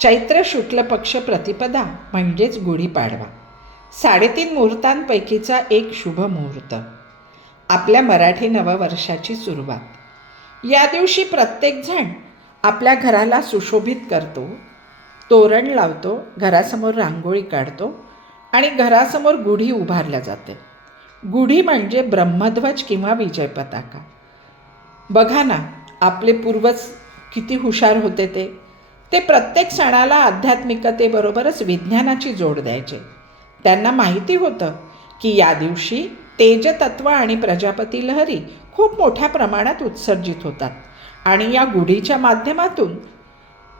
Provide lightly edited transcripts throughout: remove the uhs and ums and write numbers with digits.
चैत्र शुक्ल पक्ष प्रतिपदा म्हणजेच गुढीपाडवा 3.5 मुहूर्तांपैकीचा एक शुभ मुहूर्त. आपल्या मराठी नववर्षाची सुरुवात. या दिवशी प्रत्येकजण आपल्या घराला सुशोभित करतो, तोरण लावतो, घरासमोर रांगोळी काढतो आणि घरासमोर गुढी उभारल्या जाते. गुढी म्हणजे ब्रह्मध्वज किंवा विजय पताका. बघा ना, आपले पूर्वज किती हुशार होते. ते प्रत्येक सणाला आध्यात्मिकतेबरोबरच विज्ञानाची जोड द्यायचे. त्यांना माहिती होतं की या दिवशी तेजतत्व आणि प्रजापती लहरी खूप मोठ्या प्रमाणात उत्सर्जित होतात आणि या गुढीच्या माध्यमातून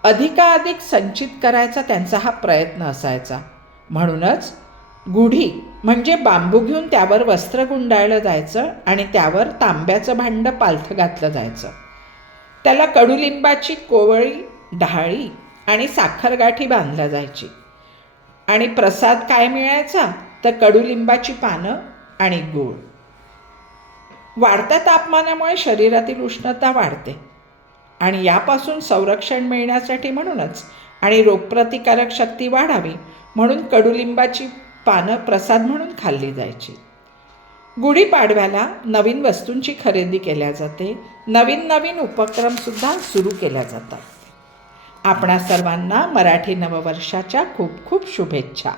अधिकाधिक संचित करायचा त्यांचा हा प्रयत्न असायचा. म्हणूनच गुढी म्हणजे बांबू घेऊन त्यावर वस्त्र गुंडाळलं जायचं आणि त्यावर तांब्याचं भांडं पालथं घातलं जायचं. त्याला कडुलिंबाची कोवळी, ढाळी आणि साखरगाठी बांधल्या जायची आणि प्रसाद काय मिळायचा तर कडुलिंबाची पानं आणि गूळ. वाढत्या तापमानामुळे शरीरातील उष्णता वाढते आणि यापासून संरक्षण मिळण्यासाठी म्हणूनच आणि रोगप्रतिकारक शक्ती वाढावी म्हणून कडुलिंबाची पानं प्रसाद म्हणून खाल्ली जायची. गुढीपाडव्याला नवीन वस्तूंची खरेदी केल्या जाते. नवीन उपक्रमसुद्धा सुरू केल्या जातात. आपणा सर्वांना मराठी नववर्षाच्या खूप खूप शुभेच्छा.